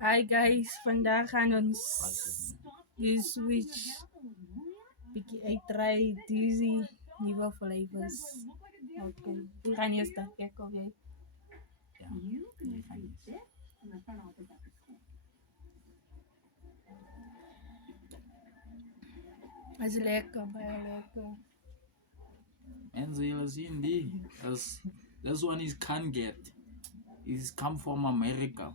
Hi guys, vandaag gaan ons die switch. Ik try deze nieuwe flavors. Oké, die gaan eerst kijken of jij. Ja, die gaan eens. Het is lekker, bijna lekker. Mensen jullie zien die. This one is can't get. It's come from America.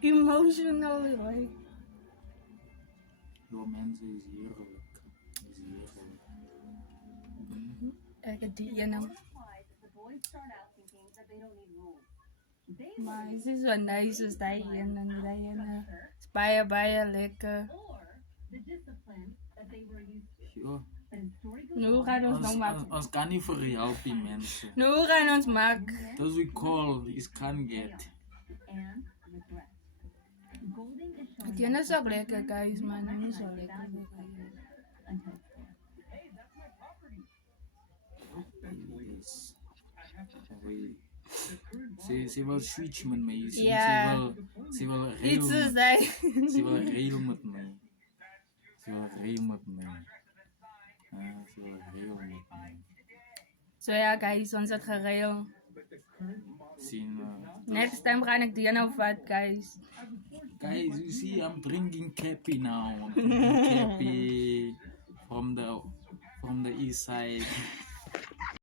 Emotional, right? Door mensen is heerlijk. Is heerlijk. Ik heb die ene. Maar het is zo nice als die ene en die ene. Het is bijna lekker. Ja. Nu gaan ons nog maken. Ons kan niet voor je helpen, mensen. Nu gaan ons maken. Dat we call is can't get. Het ene is ook lekker, guys, maar niet zo lekker. Yes. Really. Ze wil switch met mij. Ja. Ze wil Iets rail. is dat. Ze wil rail met mij. Ze wil rail met mij. Ja, ze wil rail met mij. So ja, guys, ons het geregeld. Zien. Next time ga ik die ene op wat, guys. Guys, you see, I'm drinking Cappy now. I'm drinking Cappy from the east side.